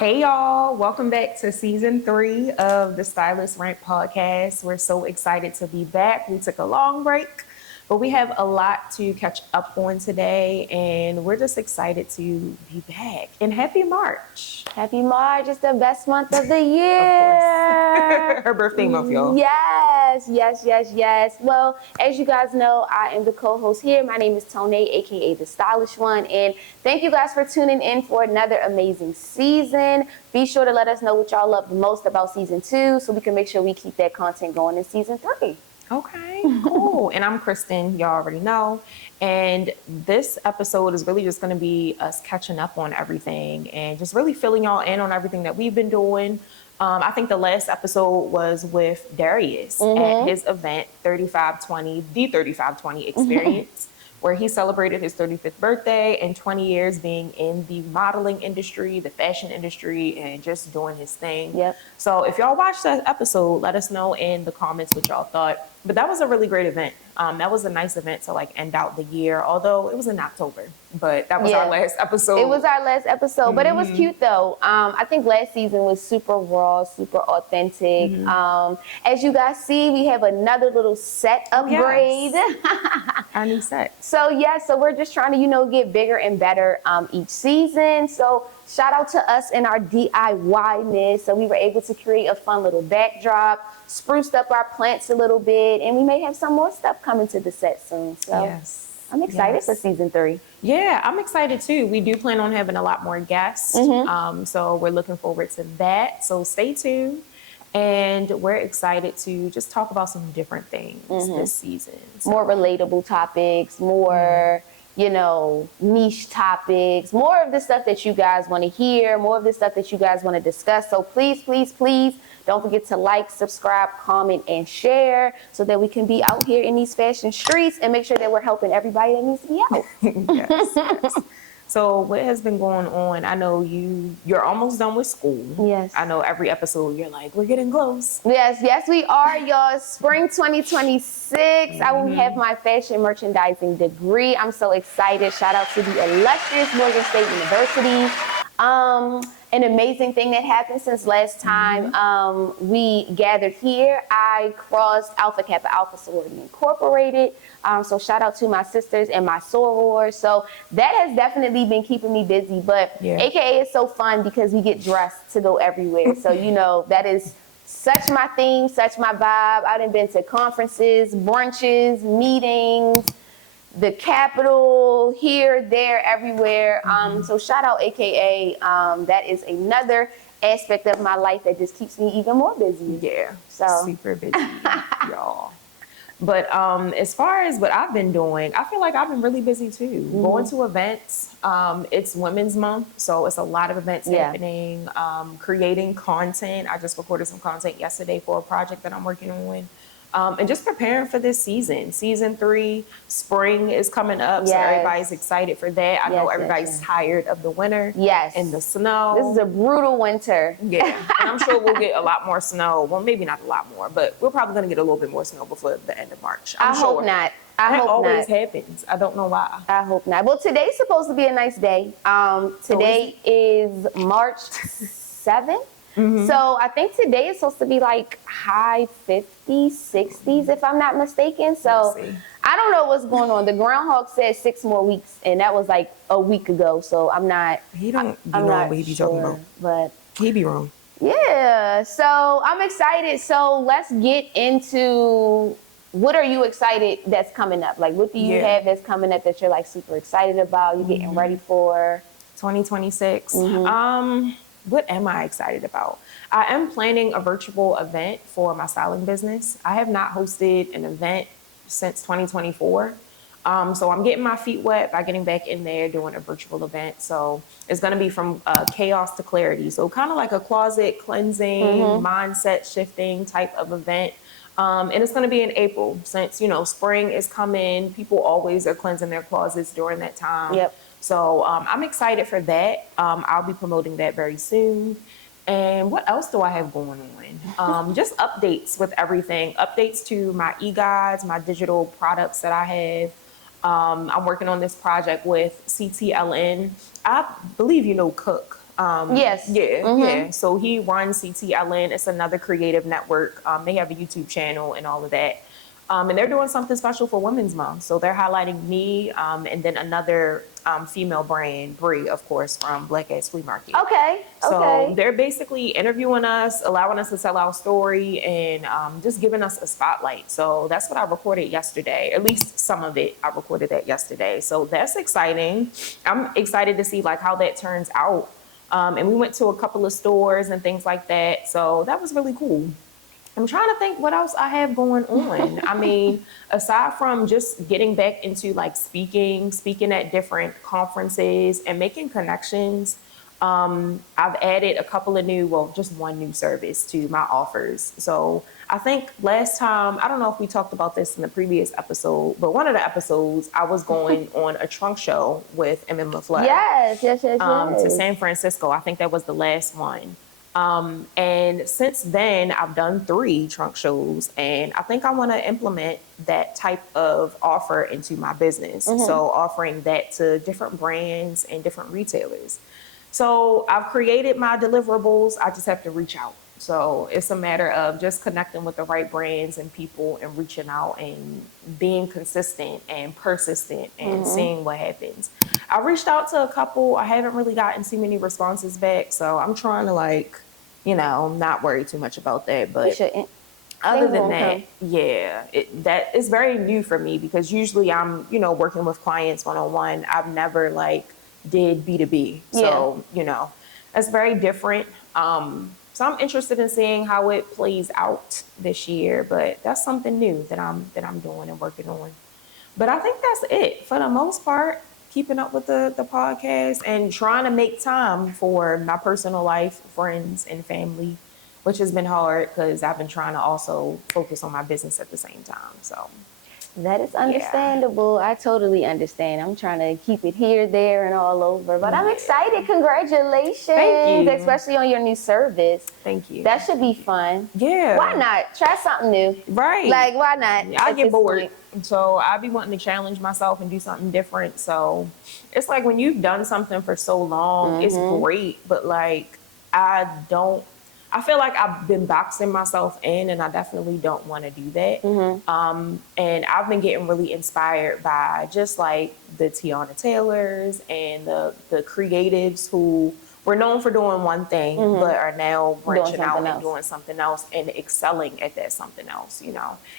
Hey y'all, welcome back to season 3 of the Stylist Rant podcast. We're so excited to be back. We took a long break, but we have a lot to catch up on today, and we're just excited to be back. And happy March. Happy March. It's the best month of the Of year. course. Her birthday month, y'all. Yes. Well, as you guys know, I am the co-host here. My name is Tonae, aka the Stylish One, and thank you guys for tuning in for another amazing season. Be sure to let us know what y'all love the most about season 2 so we can make sure we keep that content going in season 3. Okay, cool. And I'm Christen, y'all already know. And this episode is really just going to be us catching up on everything and just really filling y'all in on everything that we've been doing. I think the last episode was with Darius at his event, 3520, the 3520 experience, where he celebrated his 35th birthday and 20 years being in the modeling industry, the fashion industry, and just doing his thing. Yep. So if y'all watched that episode, let us know in the comments what y'all thought. But that was a really great event. That was a nice event to like end out the year, although it was in October. But that was our last episode. It was our last episode, but it was cute though. I think last season was super raw, super authentic. As you guys see, we have another little set upgrade. Our new set. So we're just trying to, get bigger and better each season. So shout out to us and our DIY-ness. So we were able to create a fun little backdrop, spruced up our plants a little bit, and we may have some more stuff coming to the set soon. So I'm excited for season 3. Yeah, I'm excited too. We do plan on having a lot more guests. So we're looking forward to that. So stay tuned. And we're excited to just talk about some different things this season. So. More relatable topics, more, niche topics, more of the stuff that you guys want to hear, more of the stuff that you guys want to discuss. So please, don't forget to like, subscribe, comment, and share so that we can be out here in these fashion streets and make sure that we're helping everybody that needs to be out. Yes. So what has been going on? I know you're almost done with school. Yes. I know every episode you're like, we're getting close. Yes, we are, y'all. Spring 2026. I will have my fashion merchandising degree. I'm so excited. Shout out to the illustrious Morgan State University. An amazing thing that happened since last time we gathered here. I crossed Alpha Kappa Alpha Sorority Incorporated. So shout out to my sisters and my sorors. So that has definitely been keeping me busy. But AKA is so fun because we get dressed to go everywhere. So, that is such my theme, such my vibe. I done been to conferences, brunches, meetings, the Capitol, here, there, everywhere. So shout out AKA. That is another aspect of my life that just keeps me even more busy. Yeah, so super busy, y'all. But as far as what I've been doing, I feel like I've been really busy too. Going to events. It's Women's Month, so it's a lot of events happening. Creating content. I just recorded some content yesterday for a project that I'm working on. And just preparing for this season. Season 3, spring is coming up, so everybody's excited for that. I know everybody's tired of the winter and the snow. This is a brutal winter. Yeah, and I'm sure we'll get a lot more snow. Well, maybe not a lot more, but we're probably going to get a little bit more snow before the end of March. I hope not. That always happens. I don't know why. I hope not. Well, today's supposed to be a nice day. Today is March 7th. So I think today is supposed to be like high 50s, 60s, if I'm not mistaken. So I don't know what's going on. The groundhog said 6 more weeks, and that was like a week ago. So I'm not. He don't know what he be talking about. But he be wrong. Yeah. So I'm excited. So let's get into what are you excited that's coming up? Like, what do you have that's coming up that you're like super excited about? You're getting ready for 2026. What am I excited about? I am planning a virtual event for my styling business. I have not hosted an event since 2024. So I'm getting my feet wet by getting back in there, doing a virtual event. So it's going to be from chaos to clarity. So kind of like a closet cleansing, mindset shifting type of event. And it's going to be in April since, spring is coming. People always are cleansing their closets during that time. Yep. So I'm excited for that. I'll be promoting that very soon. And what else do I have going on? Just updates with everything. Updates to my e-guides, my digital products that I have. I'm working on this project with CTLN. I believe you know Cook. Yes. Yeah, yeah. So he runs CTLN. It's another creative network. They have a YouTube channel and all of that. And they're doing something special for Women's Month. So they're highlighting me and then another female brand, Brie, of course, from Black Ass Flea Market. Okay. So they're basically interviewing us, allowing us to tell our story, and just giving us a spotlight. So that's what I recorded yesterday. At least some of it, I recorded that yesterday. So that's exciting. I'm excited to see like how that turns out. And we went to a couple of stores and things like that. So that was really cool. I'm trying to think what else I have going on. I mean, aside from just getting back into like speaking at different conferences and making connections, I've added a couple of just one new service to my offers. So I think last time, I don't know if we talked about this in the previous episode, but one of the episodes I was going on a trunk show with M. LaFleur. Yes. To San Francisco. I think that was the last one. And since then, I've done 3 trunk shows, and I think I want to implement that type of offer into my business. So offering that to different brands and different retailers. So I've created my deliverables. I just have to reach out. So it's a matter of just connecting with the right brands and people and reaching out and being consistent and persistent and seeing what happens. I reached out to a couple. I haven't really gotten too many responses back. So I'm trying to not worry too much about that. But other than that, yeah, that is very new for me because usually I'm, working with clients one-on-one. I've never did B2B. So, that's very different. So I'm interested in seeing how it plays out this year, but that's something new that I'm doing and working on. But I think that's it for the most part. Keeping up with the podcast and trying to make time for my personal life, friends, and family, which has been hard because I've been trying to also focus on my business at the same time. So that is understandable. Yeah. I totally understand. I'm trying to keep it here, there, and all over. But I'm excited. Congratulations. Thank you. Especially on your new service. Thank you. That should be fun. Yeah. Why not? Try something new. Right. Why not? I get bored. So I be wanting to challenge myself and do something different. So it's like when you've done something for so long, it's great. But I feel like I've been boxing myself in, and I definitely don't want to do that. And I've been getting really inspired by just the Tiana Taylors and the creatives who were known for doing one thing, but are now branching out and doing something else and excelling at that something else.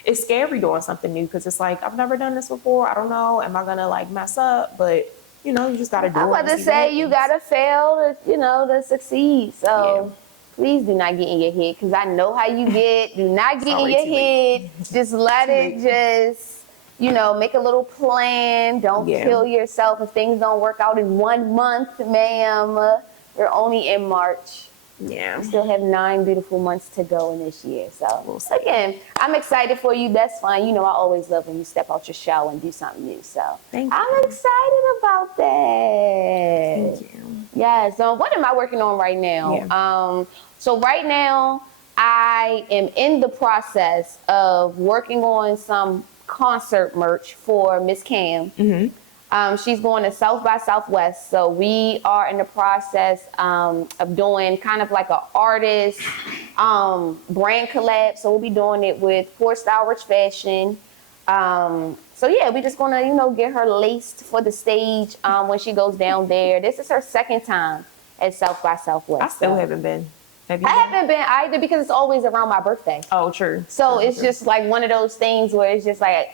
It's scary doing something new because it's I've never done this before. I don't know. Am I going to mess up? But you just got to do it. I'm about to say you got to fail to succeed. So. Yeah. Please do not get in your head because I know how you get. Do not get in your head. Just let it make a little plan. Don't kill yourself if things don't work out in 1 month, ma'am. We're only in March. Yeah. We still have 9 beautiful months to go in this year. So, again, I'm excited for you. That's fine. I always love when you step out your shell and do something new. So, thank you. I'm excited about that. Thank you. Yeah. So, what am I working on right now? Yeah. So right now, I am in the process of working on some concert merch for Miss Cam. She's going to South by Southwest. So we are in the process of doing kind of like an artist brand collab. So we'll be doing it with Poor Style Rich Fashion. So yeah, we're just going to, get her laced for the stage when she goes down there. This is her second time at South by Southwest. I still haven't been. I haven't been either because it's always around my birthday. Oh, true. So it's just one of those things where it's just I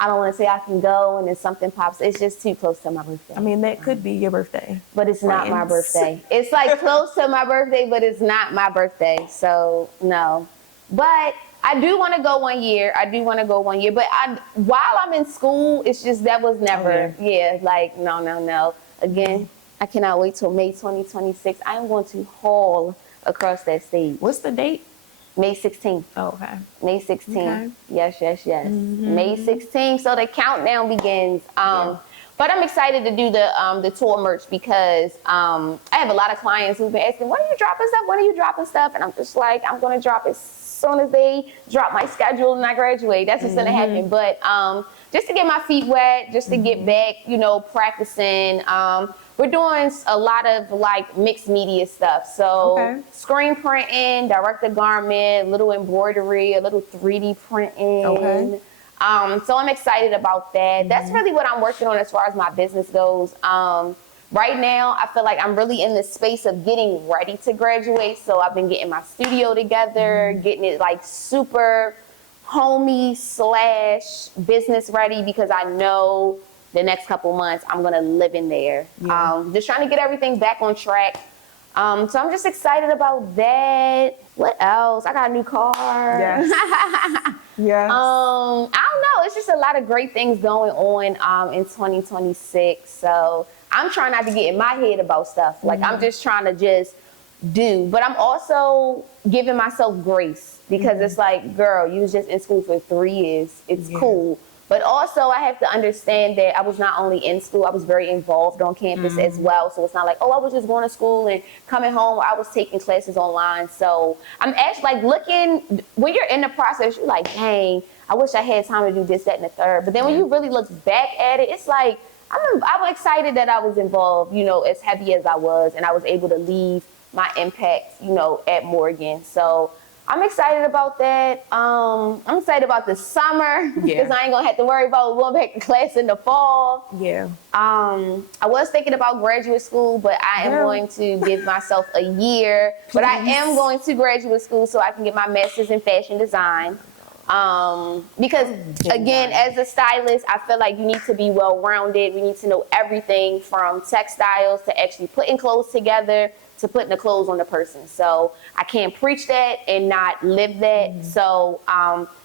don't want to say I can go and then something pops. It's just too close to my birthday. I mean, that could be your birthday. But it's not my birthday. It's close to my birthday, but it's not my birthday. So no. But I do want to go 1 year. But while I'm in school, it's just that was never, no. Again, I cannot wait till May 2026. I am going to haul across that stage. What's the date? May 16th. Oh, okay. May 16th. Okay. Yes. May 16th. So the countdown begins. But I'm excited to do the tour merch because I have a lot of clients who've been asking, when are you dropping stuff? When are you dropping stuff? And I'm just like, I'm going to drop as soon as they drop my schedule and I graduate. That's what's going to happen. But just to get my feet wet, just to get back, you know, practicing. We're doing a lot of like mixed media stuff. So screen printing, direct to garment, little embroidery, a little 3D printing. Okay. So I'm excited about that. That's really what I'm working on as far as my business goes. Right now, I feel like I'm really in the space of getting ready to graduate. So I've been getting my studio together, getting it like super homey / business ready because I know the next couple months I'm gonna live in there. Just trying to get everything back on track. So I'm just excited about that. What else? I got a new car. Yes. Yes. I don't know. It's just a lot of great things going on in 2026. So I'm trying not to get in my head about stuff. Like I'm just trying to just do. But I'm also giving myself grace because it's like, girl, you was just in school for 3 years. It's cool. But also I have to understand that I was not only in school, I was very involved on campus as well. So it's not like, oh, I was just going to school and coming home. I was taking classes online. So I'm actually like looking, when you're in the process, you're like, dang, I wish I had time to do this, that, and the third. But then when you really look back at it, it's like, I'm excited that I was involved, you know, as heavy as I was. And I was able to leave my impact, you know, at Morgan. So I'm excited about that. I'm excited about the summer because I ain't gonna have to worry about going back to class in the fall. Yeah. I was thinking about graduate school, but I am going to give myself a year. But I am going to graduate school so I can get my master's in fashion design. Because again, as a stylist, I feel like you need to be well-rounded. We need to know everything from textiles to actually putting clothes together to putting the clothes on the person. So I can't preach that and not live that. So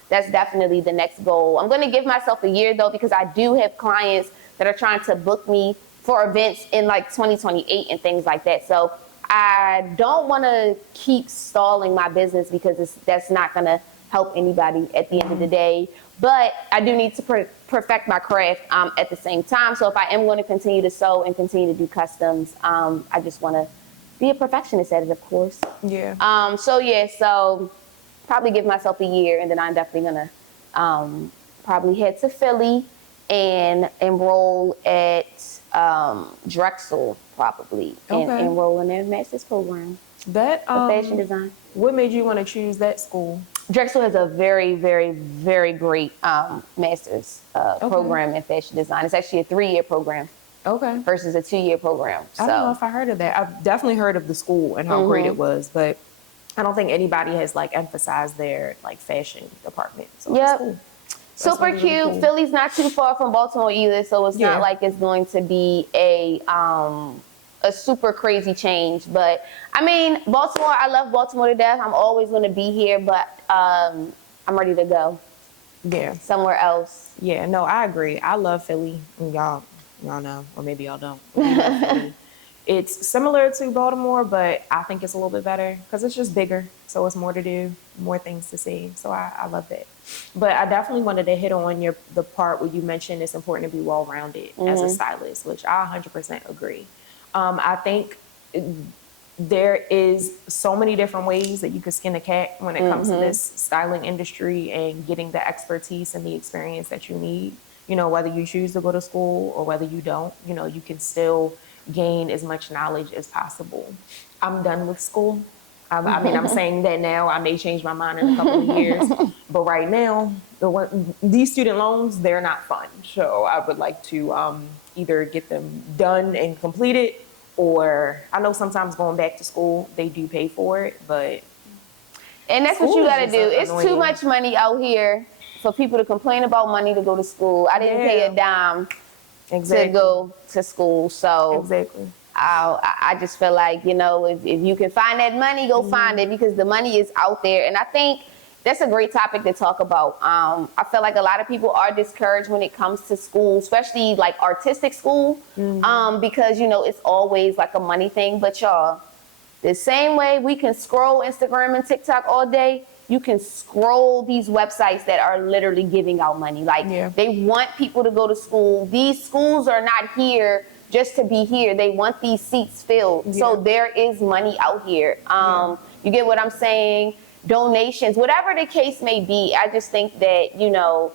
that's definitely the next goal. I'm going to give myself a year though, because I do have clients that are trying to book me for events in like 2028 and things like that. So I don't want to keep stalling my business because that's not going to help anybody at the end of the day. But I do need to perfect my craft at the same time. So if I am going to continue to sew and continue to do customs, I just want to be a perfectionist at it, of course. Yeah. So probably give myself a year, and then I'm definitely gonna probably head to Philly and enroll at Drexel probably, and enroll in their master's program. That fashion design. What made you want to choose that school? Drexel has a very, very, very great master's program in fashion design. It's actually a 3-year program. Versus a 2-year program. So. I don't know if I heard of that. I've definitely heard of the school and how great it was, but I don't think anybody has like emphasized their like fashion department. So that's cool. Super cute. Really cool. Philly's not too far from Baltimore either, so it's not like it's going to be a super crazy change. But I mean, Baltimore, I love Baltimore to death. I'm always going to be here, but I'm ready to go. Yeah. Somewhere else. Yeah, no, I agree. I love Philly. And y'all know, or maybe y'all don't. It's similar to Baltimore, but I think it's a little bit better because it's just bigger. So it's more to do, more things to see. So I love that. But I definitely wanted to hit on the part where you mentioned it's important to be well-rounded as a stylist, which I 100% agree. I think there is so many different ways that you could skin a cat when it comes to this styling industry and getting the expertise and the experience that you need. You know, whether you choose to go to school or whether you don't, you know, you can still gain as much knowledge as possible. I'm done with school. I mean, I'm saying that now. I may change my mind in a couple of years. But right now, these student loans, they're not fun. So I would like to either get them done and completed, or I know sometimes going back to school, they do pay for it, but... And that's what you got to do. It's too much money out here for people to complain about money to go to school. I didn't pay a dime to go to school. So I just feel like, you know, if you can find that money, go find it, because the money is out there. And I think that's a great topic to talk about. I feel like a lot of people are discouraged when it comes to school, especially like artistic school, because, you know, it's always like a money thing. But y'all, the same way we can scroll Instagram and TikTok all day, you can scroll these websites that are literally giving out money. Like they want people to go to school. These schools are not here just to be here. They want these seats filled. So there is money out here. You get what I'm saying? Donations, whatever the case may be. I just think that, you know,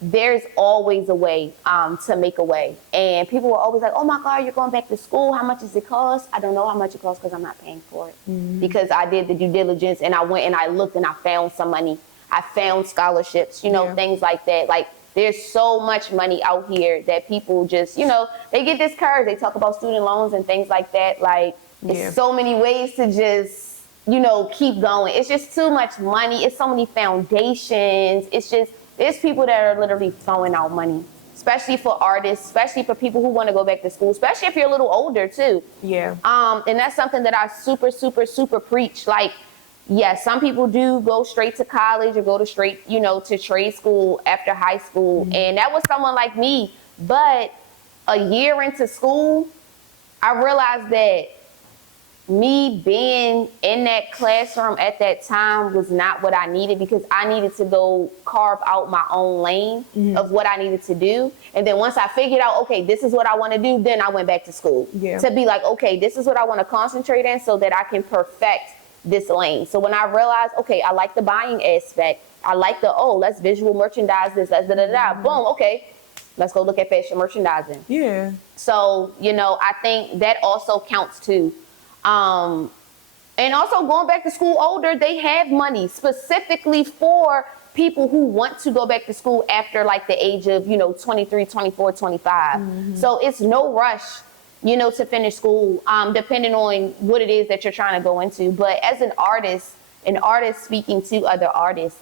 there's always a way to make a way. And people were always like, oh my God, you're going back to school. How much does it cost? I don't know how much it costs because I'm not paying for it. Because I did the due diligence and I went and I looked and I found some money. I found scholarships, you know, things like that. Like there's so much money out here that people just, you know, they get discouraged. They talk about student loans and things like that. Like there's so many ways to just, you know, keep going. It's just too much money. It's so many foundations. It's just, there's people that are literally throwing out money, especially for artists, especially for people who want to go back to school, especially if you're a little older too. And that's something that I super preach. Like, yes, some people do go straight to college or go to straight, you know, to trade school after high school. And that was someone like me. But a year into school, I realized that me being in that classroom at that time was not what I needed, because I needed to go carve out my own lane of what I needed to do. And then once I figured out, okay, this is what I want to do, then I went back to school to be like, okay, this is what I want to concentrate in so that I can perfect this lane. So when I realized, okay, I like the buying aspect. I like the, oh, let's visual merchandise this, let's boom, okay, let's go look at fashion merchandising. So, you know, I think that also counts too. And also going back to school older, they have money specifically for people who want to go back to school after like the age of, you know, 23, 24, 25. So it's no rush, you know, to finish school, depending on what it is that you're trying to go into. But as an artist speaking to other artists,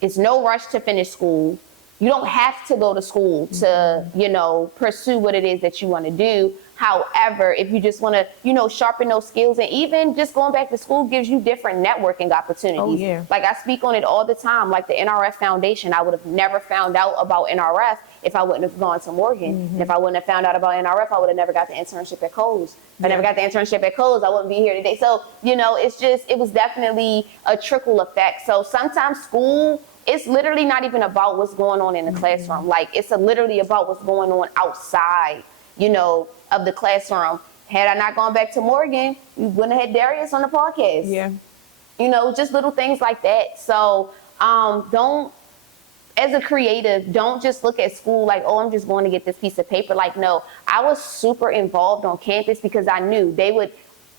it's no rush to finish school. You don't have to go to school to, you know, pursue what it is that you want to do. However, if you just want to, you know, sharpen those skills, and even just going back to school gives you different networking opportunities. Like I speak on it all the time, like the NRF Foundation. I would have never found out about NRF if I wouldn't have gone to Morgan. And if I wouldn't have found out about NRF, I would have never got the internship at Kohl's. If I never got the internship at Kohl's, I wouldn't be here today. So, you know, it's just, it was definitely a trickle effect. So sometimes school, it's literally not even about what's going on in the classroom. Like it's literally about what's going on outside, you know, of the classroom. Had I not gone back to Morgan, we wouldn't have had Darius on the podcast. You know, just little things like that. So don't, as a creative, don't just look at school like, oh, I'm just going to get this piece of paper. Like, no, I was super involved on campus because I knew they would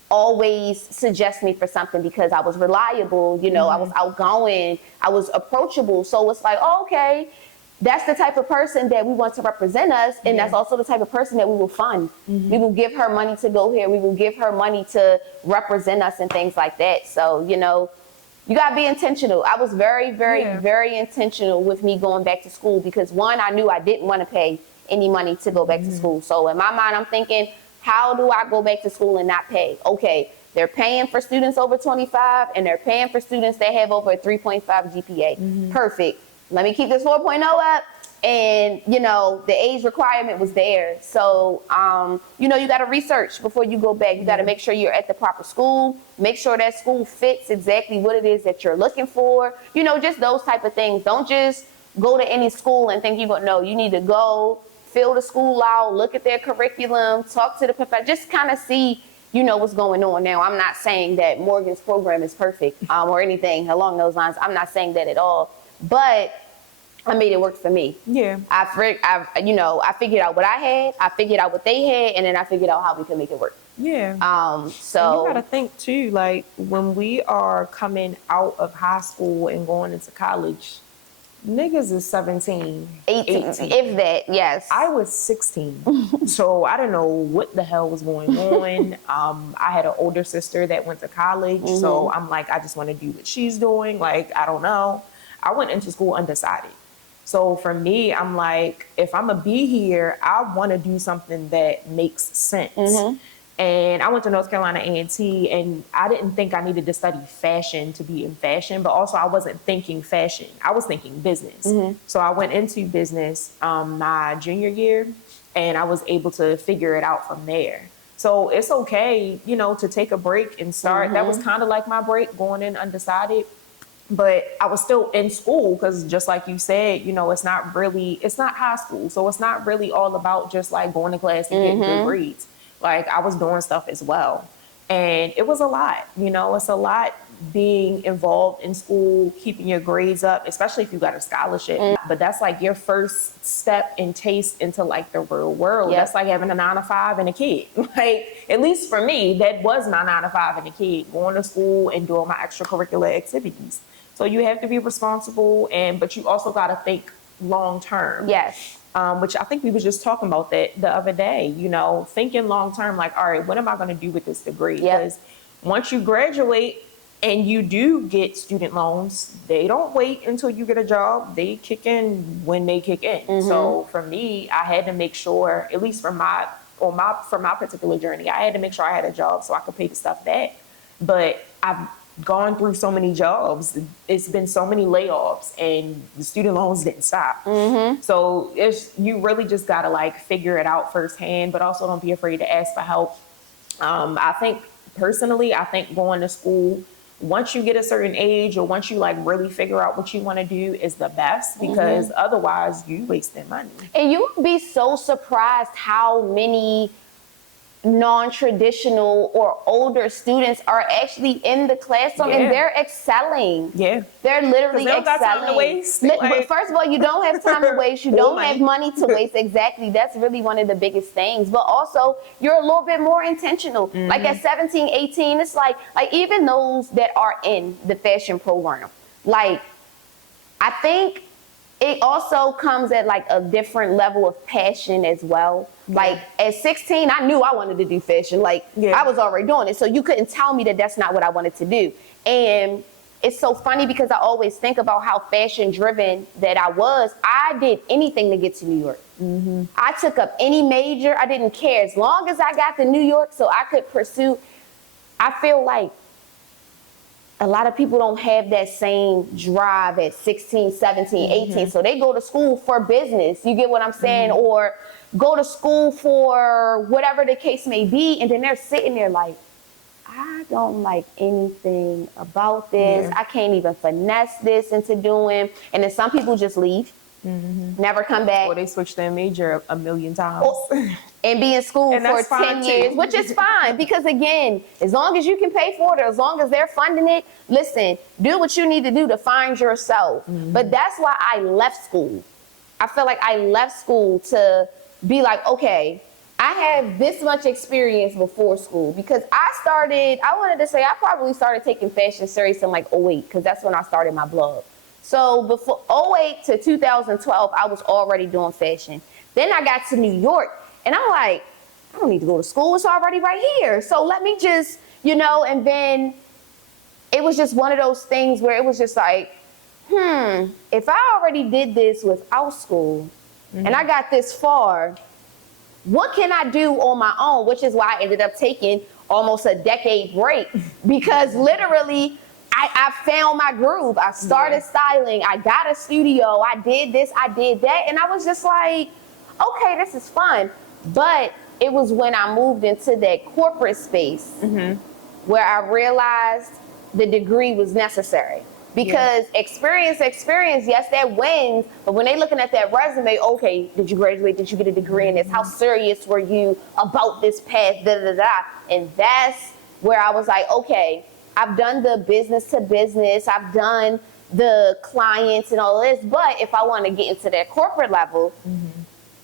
always suggest me for something because I was reliable, you know, I was outgoing, I was approachable. So it's like, oh, okay, that's the type of person that we want to represent us. And that's also the type of person that we will fund. We will give her money to go here. We will give her money to represent us and things like that. So, you know, you got to be intentional. I was very, very intentional with me going back to school because one, I knew I didn't want to pay any money to go back to school. So in my mind, I'm thinking, how do I go back to school and not pay? Okay, they're paying for students over 25 and they're paying for students that have over a 3.5 GPA. Perfect. Let me keep this 4.0 up. And, you know, the age requirement was there. So, you know, you got to research before you go back. You got to make sure you're at the proper school. Make sure that school fits exactly what it is that you're looking for. You know, just those type of things. Don't just go to any school and think you're going to know. You need to go, fill the school out, look at their curriculum, talk to the professor, just kind of see, you know, what's going on. Now, I'm not saying that Morgan's program is perfect or anything along those lines. I'm not saying that at all. But I made it work for me. I figured out what I had, I figured out what they had, and then I figured out how we could make it work. So and you gotta think too, like when we are coming out of high school and going into college, niggas is 17, 18, if that, yes. I was 16, so I didn't know what the hell was going on. I had an older sister that went to college, so I'm like, I just want to do what she's doing. Like, I don't know. I went into school undecided. So for me, I'm like, if I'm gonna be here, I want to do something that makes sense. And I went to North Carolina A&T, and I didn't think I needed to study fashion to be in fashion, but also I wasn't thinking fashion. I was thinking business. So I went into business my junior year, and I was able to figure it out from there. So it's okay, you know, to take a break and start. That was kind of like my break, going in undecided. but I was still in school because just like you said, you know, it's not high school. So it's not really all about just like going to class and getting good grades. Like I was doing stuff as well. And it was a lot, you know, it's a lot being involved in school, keeping your grades up, especially if you got a scholarship. But that's like your first step and taste into like the real world. That's like having a 9-to-5 and a kid. Like, at least for me, that was my 9-to-5 and a kid, going to school and doing my extracurricular activities. So you have to be responsible, but you also got to think long term. Yes. Which I think we was just talking about that the other day, you know, thinking long term, like, all right, what am I going to do with this degree? Because once you graduate and you do get student loans, they don't wait until you get a job. They kick in when they kick in. So for me, I had to make sure, at least for my particular journey, I had to make sure I had a job so I could pay the stuff back. But I've gone through so many jobs. It's been so many layoffs and the student loans didn't stop. So you really just got to like figure it out firsthand, but also don't be afraid to ask for help. I think personally, going to school, once you get a certain age or once you like really figure out what you want to do is the best, because otherwise you wasting money. And you would be so surprised how many non-traditional or older students are actually in the classroom and they're excelling. They're literally they don't excelling. got time to waste. But first of all, you don't have time to waste. You don't have money to waste. Exactly. That's really one of the biggest things. But also, you're a little bit more intentional. Like at 17, 18, it's like even those that are in the fashion program, like I think it also comes at like a different level of passion as well. Like at 16, I knew I wanted to do fashion. Like I was already doing it. So you couldn't tell me that that's not what I wanted to do. And it's so funny because I always think about how fashion driven that I was. I did anything to get to New York. I took up any major. I didn't care as long as I got to New York so I could pursue. I feel like a lot of people don't have that same drive at 16, 17, 18. So they go to school for business. You get what I'm saying? Or go to school for whatever the case may be. And then they're sitting there like, I don't like anything about this. I can't even finesse this into doing. And then some people just leave, never come back. Or they switch their major a million times. And be in school for 10 years, which is fine. Because again, as long as you can pay for it, or as long as they're funding it, listen, do what you need to do to find yourself. But that's why I left school. I feel like I left school to be like, okay, I have this much experience before school, because I probably started taking fashion serious in like 08, because that's when I started my blog. So before 08 to 2012, I was already doing fashion. Then I got to New York and I'm like, I don't need to go to school. It's already right here. So let me just, and then it was just one of those things where it was just like, if I already did this without school and I got this far, what can I do on my own? Which is why I ended up taking almost a decade break, because literally I found my groove. I started styling. I got a studio. I did this. I did that. And I was just like, okay, this is fun. But it was when I moved into that corporate space where I realized the degree was necessary. Because experience, yes, that wins. But when they looking at that resume, okay, did you graduate? Did you get a degree in this? How serious were you about this path? And that's where I was like, okay, I've done the business to business. I've done the clients and all this. But if I want to get into that corporate level,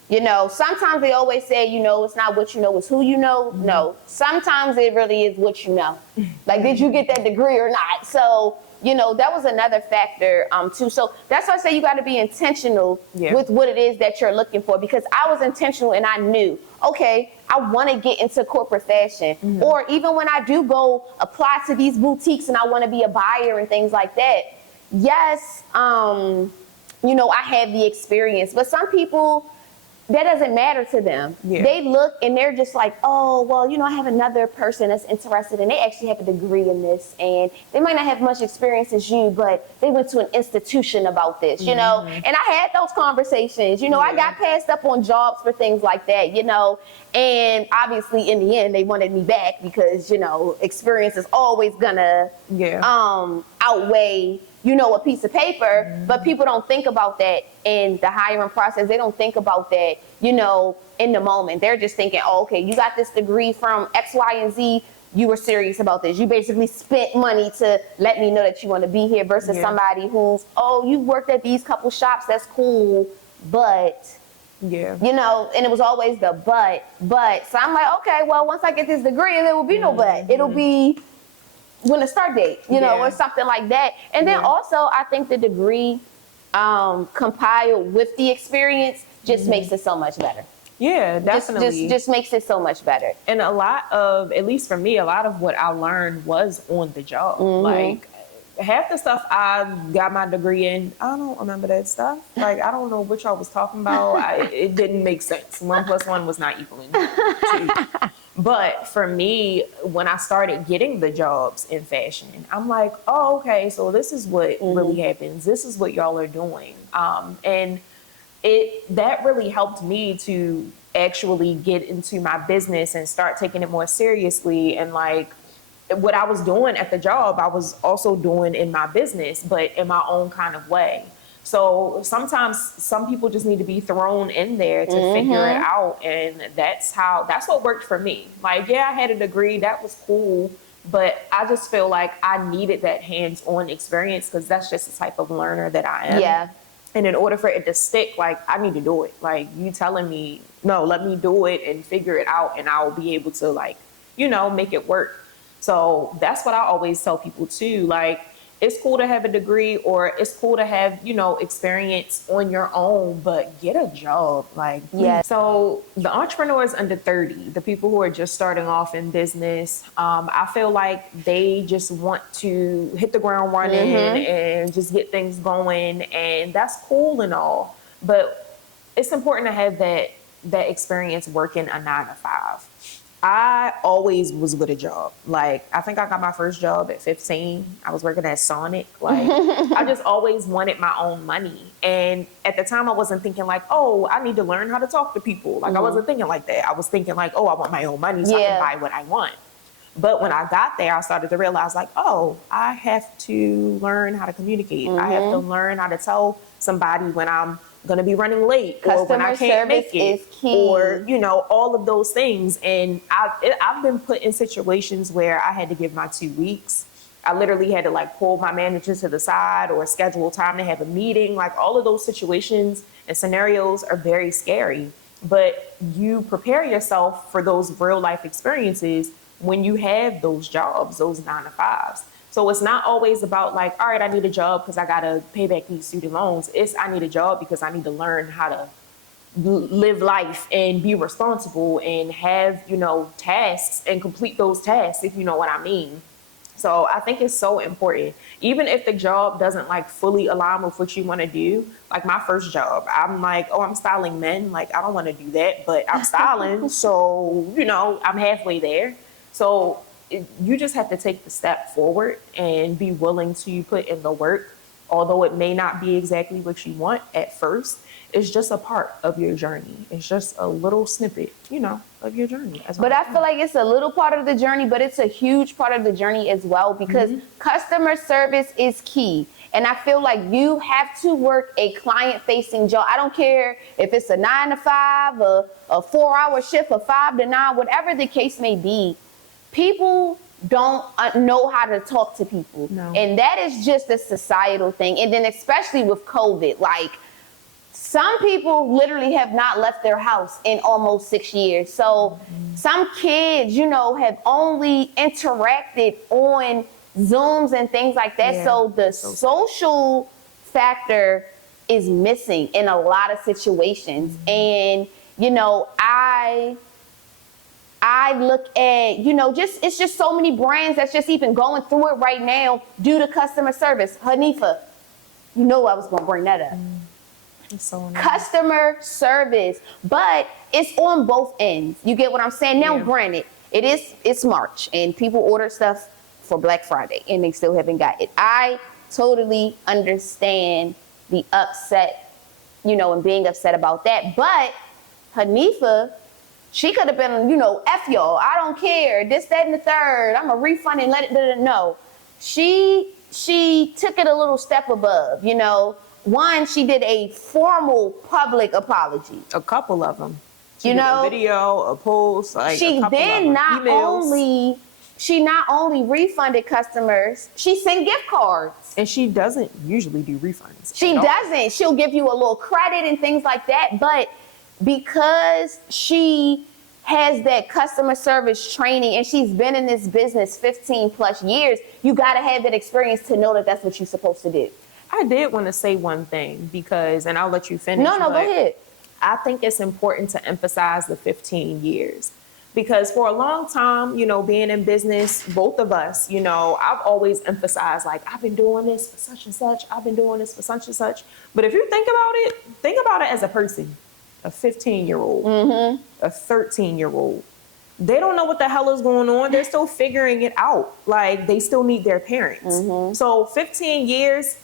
sometimes they always say, it's not what you know, it's who you know. No, sometimes it really is what you know. Like, did you get that degree or not? So, that was another factor too. So that's why I say you got to be intentional with what it is that you're looking for, because I was intentional and I knew, okay, I want to get into corporate fashion. Or even when I do go apply to these boutiques and I want to be a buyer and things like that. Yes, I have the experience, but some people, that doesn't matter to them. They look and they're just like, oh, well, I have another person that's interested and they actually have a degree in this, and they might not have much experience as you, but they went to an institution about this, and I had those conversations, I got passed up on jobs for things like that, and obviously in the end they wanted me back because, experience is always gonna outweigh a piece of paper, but people don't think about that in the hiring process. They don't think about that, in the moment. They're just thinking, oh, okay, you got this degree from X, Y, and Z. You were serious about this. You basically spent money to let me know that you want to be here versus somebody who's, oh, you worked at these couple shops. That's cool. But, and it was always the but. So I'm like, okay, well, once I get this degree, there will be no but. It'll be when the start date, or something like that. And then also, I think the degree compiled with the experience just makes it so much better. Yeah, definitely. Just makes it so much better. And a lot of, at least for me, a lot of what I learned was on the job. Like, half the stuff I got my degree in, I don't remember that stuff. Like, I don't know what y'all was talking about. It didn't make sense. 1 + 1 was not equaling 2. But for me, when I started getting the jobs in fashion, I'm like, oh, okay, so this is what really happens. This is what y'all are doing. And that really helped me to actually get into my business and start taking it more seriously. And like, what I was doing at the job, I was also doing in my business, but in my own kind of way. So sometimes some people just need to be thrown in there to figure it out. And that's what worked for me. Like, yeah, I had a degree, that was cool, but I just feel like I needed that hands-on experience because that's just the type of learner that I am. Yeah. And in order for it to stick, like, I need to do it. Like, you telling me, no, let me do it and figure it out, and I'll be able to, like, make it work. So that's what I always tell people too. Like, it's cool to have a degree, or it's cool to have, experience on your own, but get a job. Like, So the entrepreneurs under 30, the people who are just starting off in business, I feel like they just want to hit the ground running and just get things going. And that's cool and all, but it's important to have that experience working a 9 to 5. I always was with a job. Like, I think I got my first job at 15. I was working at Sonic. Like, I just always wanted my own money. And at the time, I wasn't thinking like, oh, I need to learn how to talk to people. Like, I wasn't thinking like that. I was thinking like, oh, I want my own money so I can buy what I want. But when I got there, I started to realize like, oh, I have to learn how to communicate. I have to learn how to tell somebody when I'm going to be running late, or when I can't make it, or all of those things. And I've been put in situations where I had to give my 2 weeks. I literally had to like pull my manager to the side or schedule time to have a meeting. Like, all of those situations and scenarios are very scary, but you prepare yourself for those real life experiences when you have those jobs, those 9 to 5s. So it's not always about like, all right, I need a job because I got to pay back these student loans. It's, I need a job because I need to learn how to live life and be responsible and have, tasks and complete those tasks, if you know what I mean. So I think it's so important. Even if the job doesn't like fully align with what you want to do, like my first job, I'm like, oh, I'm styling men. Like, I don't want to do that, but I'm styling. So, I'm halfway there. So you just have to take the step forward and be willing to put in the work, although it may not be exactly what you want at first. It's just a part of your journey. It's just a little snippet, of your journey. But I feel like it's a little part of the journey, but it's a huge part of the journey as well, because customer service is key. And I feel like you have to work a client-facing job. I don't care if it's a 9 to 5, a 4-hour shift, a 5 to 9, whatever the case may be. People don't know how to talk to people. No. And that is just a societal thing. And then especially with COVID, like, some people literally have not left their house in almost 6 years. So some kids, have only interacted on Zooms and things like that. Yeah. So the social factor is missing in a lot of situations. And, I look at, it's just so many brands that's just even going through it right now due to customer service. Hanifa, I was going to bring that up. So customer service, but it's on both ends. You get what I'm saying? Now, granted, it's March and people order stuff for Black Friday and they still haven't got it. I totally understand the upset, and being upset about that. But Hanifa, she could have been, F y'all, I don't care, this, that, and the third, I'm a refund and let it, no. She she took it a little step above, you know. One, she did a formal public apology. A couple of them. She did a video, a post, like she a couple then of them. not Emails. only refunded customers, she sent gift cards. And she doesn't usually do refunds. She doesn't. She'll give you a little credit and things like that. But because she has that customer service training and she's been in this business 15 plus years, you got to have that experience to know that that's what you're supposed to do. I did want to say one thing because, and I'll let you finish. No, go ahead. I think it's important to emphasize the 15 years. Because for a long time, you know, being in business, both of us, you know, I've always emphasized, like, I've been doing this for such and such. I've been doing this for such and such. But if you think about it as a person, a 15-year-old, a 13-year-old. They don't know what the hell is going on. They're still figuring it out. Like, they still need their parents. So 15 years,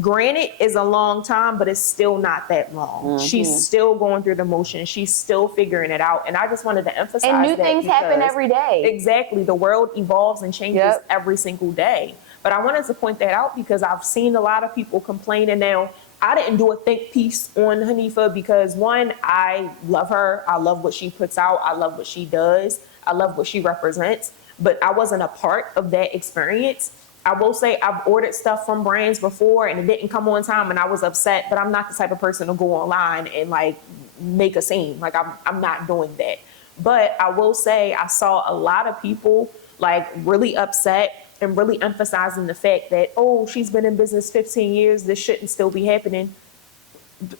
granted, is a long time, but it's still not that long. She's still going through the motions. She's still figuring it out. And I just wanted to emphasize that. And new things happen every day. Exactly. The world evolves and changes every single day. But I wanted to point that out because I've seen a lot of people complaining now. I didn't do a think piece on Hanifa because, one, I love her. I love what she puts out. I love what she does. I love what she represents. But I wasn't a part of that experience. I will say I've ordered stuff from brands before and it didn't come on time and I was upset, but I'm not the type of person to go online and like make a scene. Like I'm not doing that. But I will say I saw a lot of people like really upset and really emphasizing the fact that, oh, she's been in business 15 years. This shouldn't still be happening.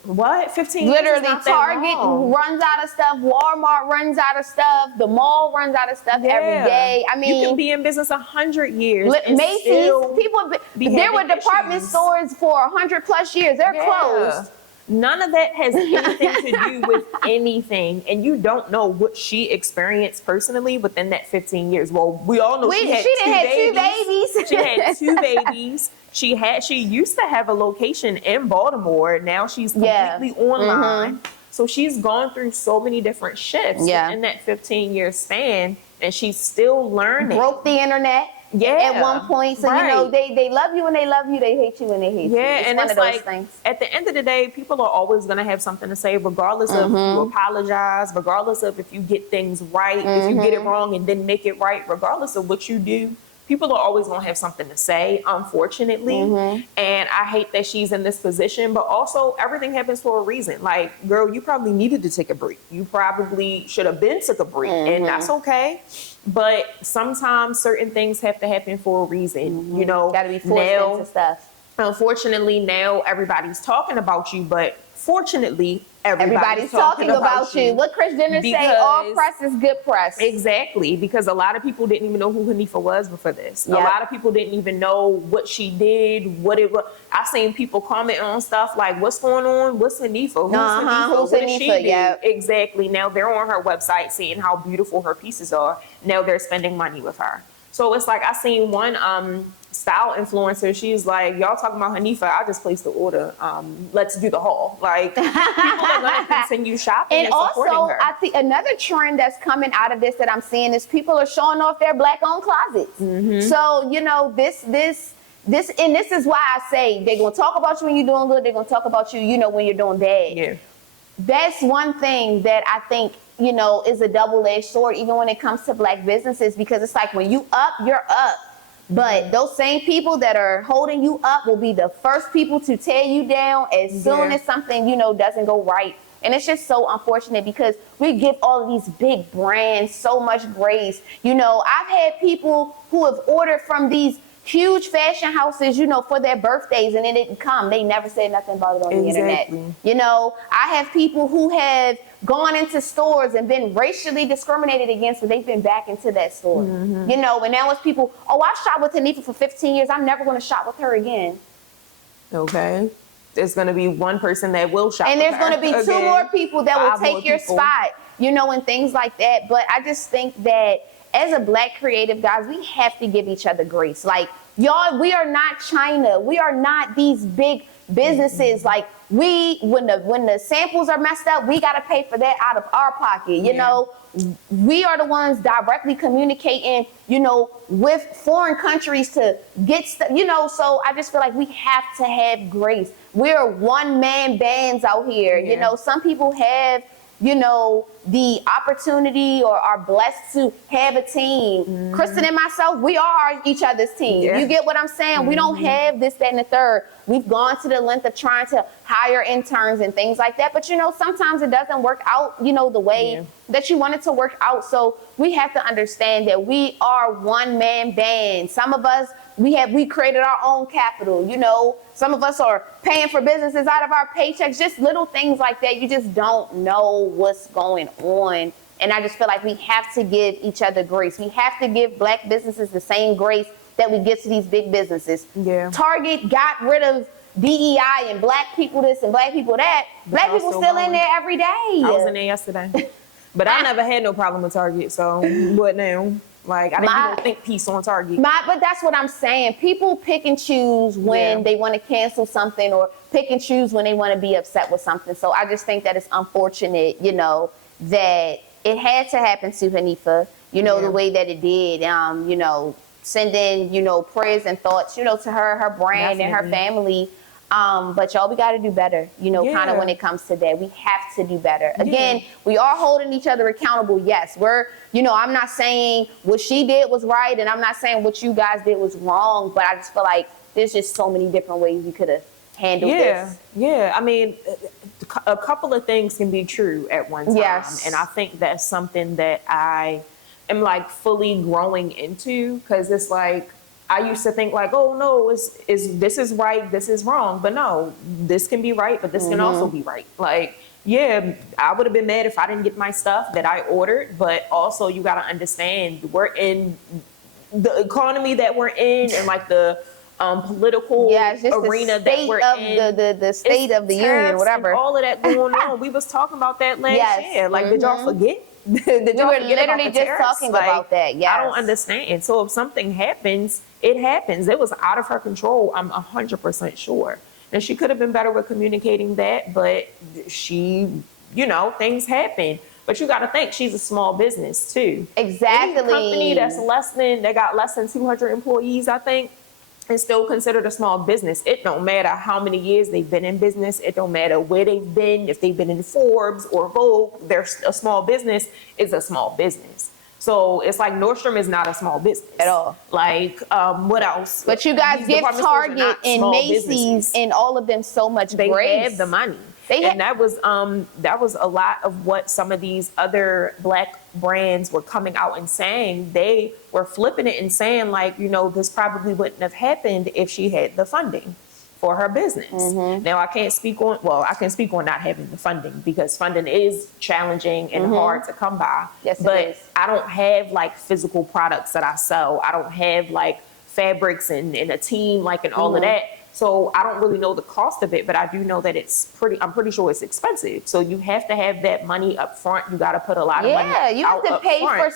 What? 15 years? Literally, Target runs out of stuff. Walmart runs out of stuff. The mall runs out of stuff every day. I mean, you can be in business 100 years. Macy's, people, there were department stores for 100 plus years. They're closed. None of that has anything to do with anything. And you don't know what she experienced personally within that 15 years. Well, we all know she had two babies. She had two babies. She used to have a location in Baltimore. Now she's completely online. So she's gone through so many different shifts in that 15-year span. And she's still learning. Broke the internet. At one point, so you know they love you when they love you, they hate you when they hate you. It's and one it's of those like things. At the end of the day, people are always going to have something to say, regardless of if you apologize, regardless of if you get things right, if you get it wrong and then make it right, regardless of what you do. People are always going to have something to say, unfortunately. And I hate that she's in this position, but also everything happens for a reason. Like, girl, you probably needed to take a break. You probably should have been took a break, and that's okay. But sometimes certain things have to happen for a reason. You know, gotta be forced into stuff. Unfortunately, now everybody's talking about you, but fortunately, everybody's talking about you. What Christen say, all press is good press. Exactly, because a lot of people didn't even know who Hanifa was before this. A lot of people didn't even know what she did, what it was. I seen people comment on stuff like, what's going on? What's Hanifa? Who's Hanifa? What did she do? Exactly. Now they're on her website seeing how beautiful her pieces are. Now they're spending money with her. So it's like, I seen one style influencer. She's like, y'all talking about Hanifa, I just placed the order. Let's do the haul. Like, people are going to continue shopping and supporting her. I think another trend that's coming out of this that I'm seeing is people are showing off their Black-owned closets. So, you know, this is why I say they're going to talk about you when you're doing good. They're going to talk about you, you know, when you're doing bad. That's one thing that I think, you know, is a double-edged sword, even when it comes to Black businesses, because it's like when you up, you're up. But those same people that are holding you up will be the first people to tear you down as soon as something, you know, doesn't go right. And it's just so unfortunate because we give all of these big brands so much grace. You know, I've had people who have ordered from these huge fashion houses, you know, for their birthdays and it didn't come. They never said nothing about it on the internet. You know, I have people who have gone into stores and been racially discriminated against, but they've been back into that store. You know, and now it's people, oh, I shop with Hanifa for 15 years. I'm never going to shop with her again. Okay. There's going to be one person that will shop and with there's going to be two more people that will take your spot, you know, and things like that. But I just think that as a Black creative, guys, we have to give each other grace. Like, y'all, we are not China. We are not these big businesses. Like, when the samples are messed up, we got to pay for that out of our pocket. You know, we are the ones directly communicating, you know, with foreign countries to get stuff, you know, so I just feel like we have to have grace. We're one-man bands out here. You know, some people have, you know, the opportunity or are blessed to have a team. Christen and myself, we are each other's team. You get what I'm saying? We don't have this, that, and the third. We've gone to the length of trying to hire interns and things like that. But, you know, sometimes it doesn't work out, you know, the way that you want it to work out. So we have to understand that we are one-man band. Some of us, we created our own capital, you know. Some of us are paying for businesses out of our paychecks, just little things like that. You just don't know what's going on. And I just feel like we have to give each other grace. We have to give Black businesses the same grace that we give to these big businesses. Target got rid of DEI and Black people this and Black people that. Black people still in there every day. I was in there yesterday. But I never had no problem with Target, so what now? Like, I didn't even think peace on Target. But that's what I'm saying. People pick and choose when they want to cancel something or pick and choose when they want to be upset with something. So I just think that it's unfortunate, you know, that it had to happen to Hanifa, you know, the way that it did. You know, sending, you know, prayers and thoughts, you know, to her brand and her family. But y'all, we got to do better, you know, kind of when it comes to that. We have to do better. Again, we are holding each other accountable. Yes, we're, you know, I'm not saying what she did was right and I'm not saying what you guys did was wrong, but I just feel like there's just so many different ways we could have handled this. I mean, a couple of things can be true at one time. And I think that's something that I am like fully growing into, because it's like, I used to think like, oh no, this is right, this is wrong. But no, this can be right, but this can also be right. Like, yeah, I would have been mad if I didn't get my stuff that I ordered, but also you got to understand we're in the economy that we're in and like the political arena that we're in. The state of the union, whatever. All of that going on. We was talking about that last year. Like, did y'all forget? We were literally just talking about that. I don't understand. So if something happens, it happens. It was out of her control. I'm 100% sure. And she could have been better with communicating that, but she, you know, things happen. But you got to think she's a small business too. Exactly. Any company that got less than 200 employees, I think, is still considered a small business. It don't matter how many years they've been in business. It don't matter where they've been. If they've been in Forbes or Vogue, a small business is a small business. So it's like Nordstrom is not a small business at all. Like, what else? But you guys give Target and Macy's and all of them so much grace. They have the money. And that was a lot of what some of these other Black brands were coming out and saying. They were flipping it and saying like, you know, this probably wouldn't have happened if she had the funding for her business. Now I can speak on not having the funding, because funding is challenging and hard to come by. Yes, but it is. I don't have like physical products that I sell. I don't have like fabrics and a team like and all of that. So I don't really know the cost of it, but I do know that I'm pretty sure it's expensive. So you have to have that money up front. You got to put a lot of money out. Yeah, you have to pay for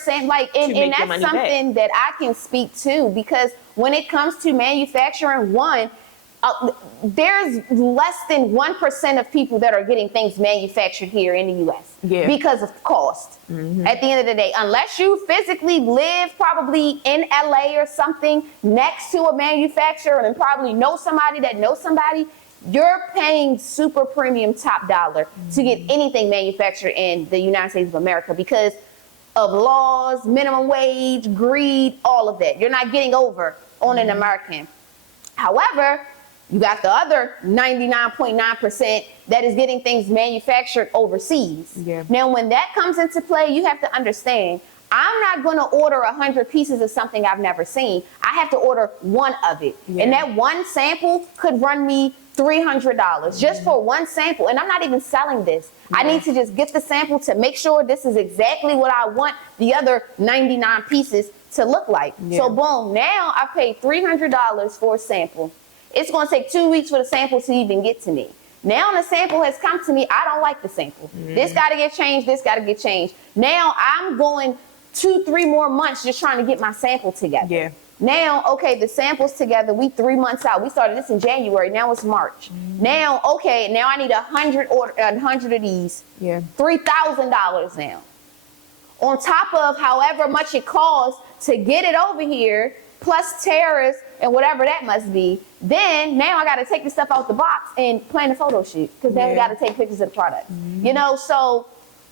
and that's something that I can speak to, because when it comes to manufacturing, there's less than 1% of people that are getting things manufactured here in the U.S. because of cost. At the end of the day, unless you physically live probably in LA or something next to a manufacturer and probably know somebody that knows somebody, you're paying super premium top dollar to get anything manufactured in the United States of America because of laws, minimum wage, greed, all of that. You're not getting over on an American. However, you got the other 99.9% that is getting things manufactured overseas. Now, when that comes into play, you have to understand, I'm not going to order 100 pieces of something I've never seen. I have to order one of it. And that one sample could run me $300 just for one sample. And I'm not even selling this. I need to just get the sample to make sure this is exactly what I want the other 99 pieces to look like. So boom, now I paid $300 for a sample. It's going to take 2 weeks for the sample to even get to me. Now the sample has come to me. I don't like the sample. This got to get changed. This got to get changed. Now I'm going 2-3 more months just trying to get my sample together. Now, okay, the samples together, we 3 months out. We started this in January. Now it's March. Now, okay, now I need 100 of these. Yeah. $3,000 now. On top of however much it costs to get it over here, plus tariffs and whatever that must be. Then now I got to take the stuff out the box and plan a photo shoot because then we got to take pictures of the product. You know, so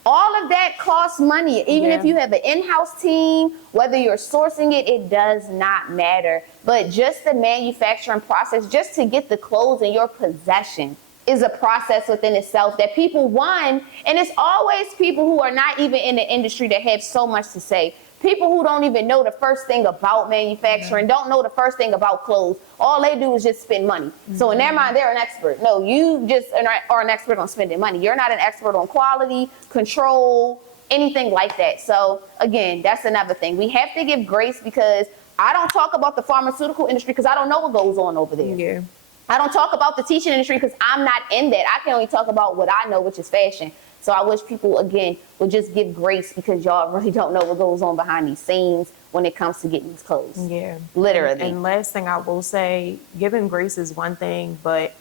all of that costs money. Even if you have an in-house team, whether you're sourcing it, it does not matter. But just the manufacturing process, just to get the clothes in your possession, is a process within itself that people want. And it's always people who are not even in the industry that have so much to say. People who don't even know the first thing about manufacturing, don't know the first thing about clothes. All they do is just spend money. So in their mind, they're an expert. No, you just are an expert on spending money. You're not an expert on quality, control, anything like that. So again, that's another thing. We have to give grace because I don't talk about the pharmaceutical industry because I don't know what goes on over there. Yeah. I don't talk about the teaching industry because I'm not in that. I can only talk about what I know, which is fashion. So I wish people, again, would just give grace because y'all really don't know what goes on behind these scenes when it comes to getting these clothes. Yeah. Literally. And last thing I will say, giving grace is one thing, but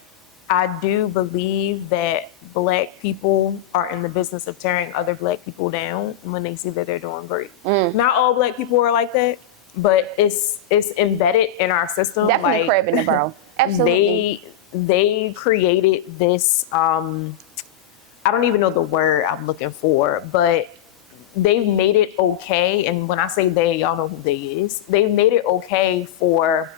I do believe that Black people are in the business of tearing other Black people down when they see that they're doing great. Not all Black people are like that, but it's embedded in our system. Definitely like, crab in the barrel. Absolutely. They created this, I don't even know the word I'm looking for, but they've made it okay. And when I say they, y'all know who they is. They've made it okay for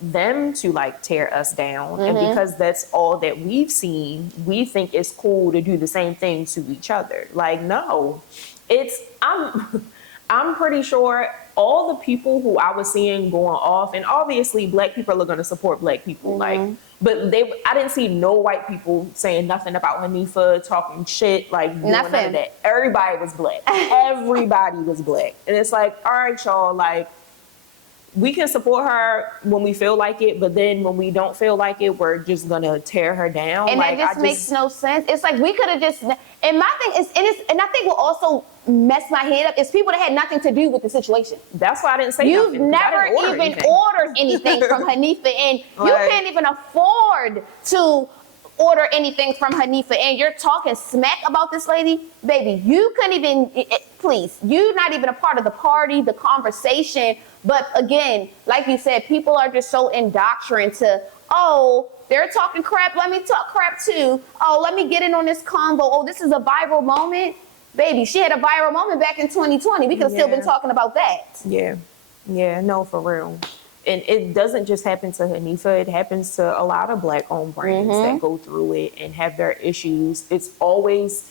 them to like tear us down. And because that's all that we've seen, we think it's cool to do the same thing to each other. Like, no, I'm pretty sure all the people who I was seeing going off, and obviously Black people are going to support Black people, like, but I didn't see no white people saying nothing about Hanifa, talking shit, like doing none of that. Everybody was Black. Everybody was Black. And it's like, all right, y'all, like, we can support her when we feel like it, but then when we don't feel like it, we're just gonna tear her down. And like, that just makes no sense. It's like we could have just. And my thing is, and I think what also messed my head up is people that had nothing to do with the situation. That's why I didn't say You've nothing. never even ordered anything from Hanifa, and you can't even afford to order anything from Hanifa, and you're talking smack about this lady, baby. You couldn't even. Please, you're not even a part of the party, the conversation. But again, like you said, people are just so indoctrinated to, oh, they're talking crap, let me talk crap too. Oh, let me get in on this convo. Oh, this is a viral moment. Baby, she had a viral moment back in 2020. We could have still been talking about that. Yeah. Yeah, no, for real. And it doesn't just happen to Hanifa. It happens to a lot of Black-owned brands that go through it and have their issues. It's always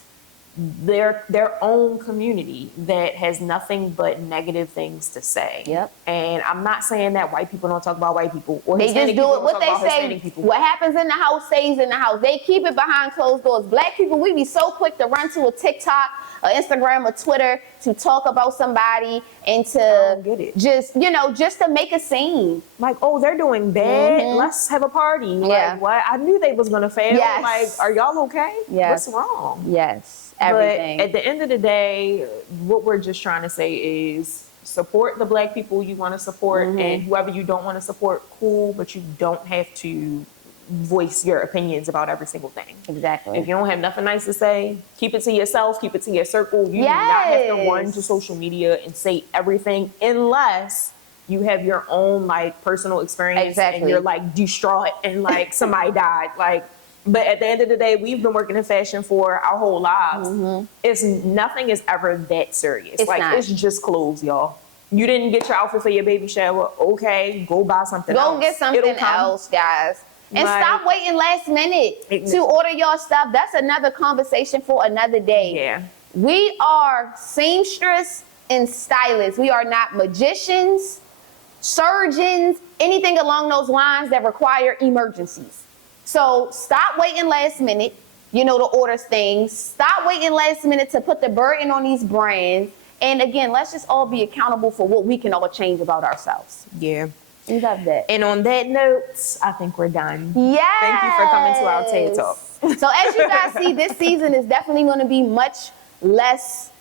their own community that has nothing but negative things to say. Yep. And I'm not saying that white people don't talk about white people. Or they just do it. What they say, people. What happens in the house stays in the house. They keep it behind closed doors. Black people, we be so quick to run to a TikTok, a Instagram, or Twitter to talk about somebody and to just, just to make a scene. Like, oh, they're doing bad. Let's have a party. Like, what? I knew they was going to fail. Yes. Like, are y'all okay? Yes. What's wrong? Yes. Everything. But at the end of the day, what we're just trying to say is support the Black people you want to support, and whoever you don't want to support, cool, but you don't have to voice your opinions about every single thing. Exactly. If you don't have nothing nice to say, keep it to yourself, keep it to your circle. You do not have to run to social media and say everything unless you have your own like personal experience and you're like distraught and like somebody died. Like, but at the end of the day, we've been working in fashion for our whole lives. It's nothing is ever that serious. It's just clothes, y'all. You didn't get your outfit for your baby shower. Okay, go buy something else. Go get something else, guys. And stop waiting last minute to order your stuff. That's another conversation for another day. Yeah. We are seamstress and stylists. We are not magicians, surgeons, anything along those lines that require emergencies. So stop waiting last minute, to order things. Stop waiting last minute to put the burden on these brands. And again, let's just all be accountable for what we can all change about ourselves. Yeah. We love that. And on that note, I think we're done. Yes. Thank you for coming to our TED Talk. So as you guys see, this season is definitely going to be much less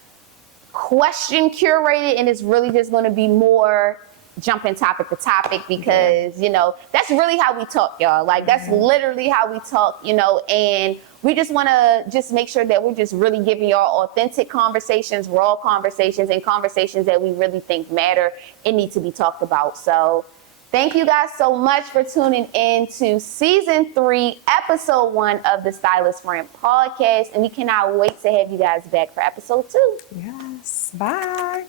question curated, and it's really just going to be more jumping topic to topic because, you know, that's really how we talk, y'all. Like, that's literally how we talk, you know, and we just want to just make sure that we're just really giving y'all authentic conversations, raw conversations, and conversations that we really think matter and need to be talked about. So thank you guys so much for tuning in to season 3, episode 1 of the Stylist Rant podcast. And we cannot wait to have you guys back for episode 2. Yes. Bye.